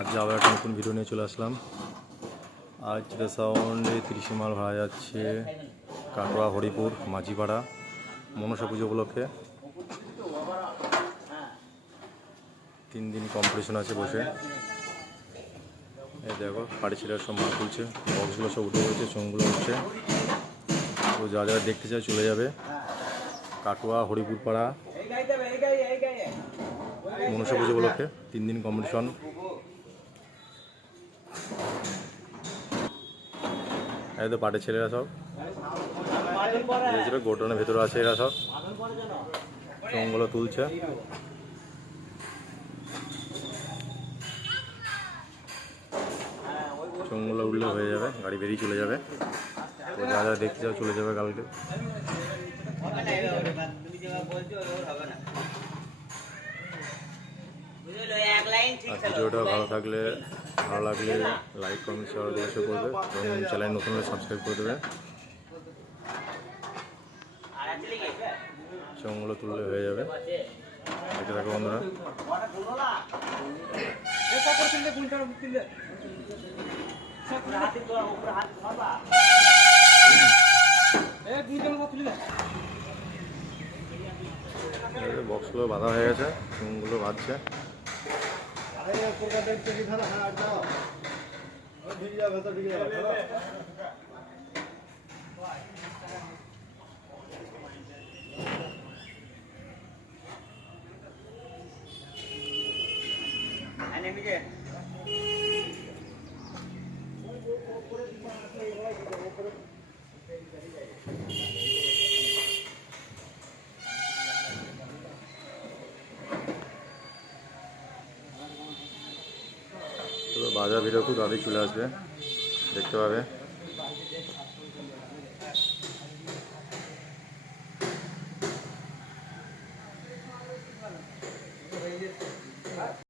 আজ আবার একটা নতুন ভিডিও নিয়ে চলে আসলাম। আজ সাউন্ডে 30 মাল ভাড়া যাচ্ছে কাটোয়া হরিপুর মাঝিপাড়া মনসা পুজো উপলক্ষে। 3 দিন কম্পিটিশন আছে বসে। এই দেখো পাড়ি ছেলেরা সব মাল তুলছে, বক্সগুলো সব উঠে পড়েছে, চোঙগুলো উঠছে। তো যা যারা দেখতে চায় চলে যাবে কাটোয়া হরিপুর পাড়া মনসা পুজো উপলক্ষে 3 দিন কম্পিটিশন। এই তো পাটের ছেলেরা সব গোডাউনের ভেতরে আছে, এরা সব চোঙগুলো তুলছে। চোঙগুলো উঠলে হয়ে যাবে, গাড়ি বেরিয়ে চলে যাবে। তো যা যা দেখতে চাও চলে যাবে কালকে। আর ভিডিওটা ভালো লাগলে লাইক কমেন্ট শেয়ার অবশ্যই করবে এবং চ্যানেল নতুন হলে সাবস্ক্রাইব করে দেবে। চোঙগুলো তুললে হয়ে যাবে, দেখতে থাকো বন্ধুরা। বক্সগুলো বাঁধা হয়ে গেছে, চোঙগুলো বাঁধছে। বাজার ভিডিও খুব তাড়াতাড়ি চলে আসবে, দেখতে পাবে।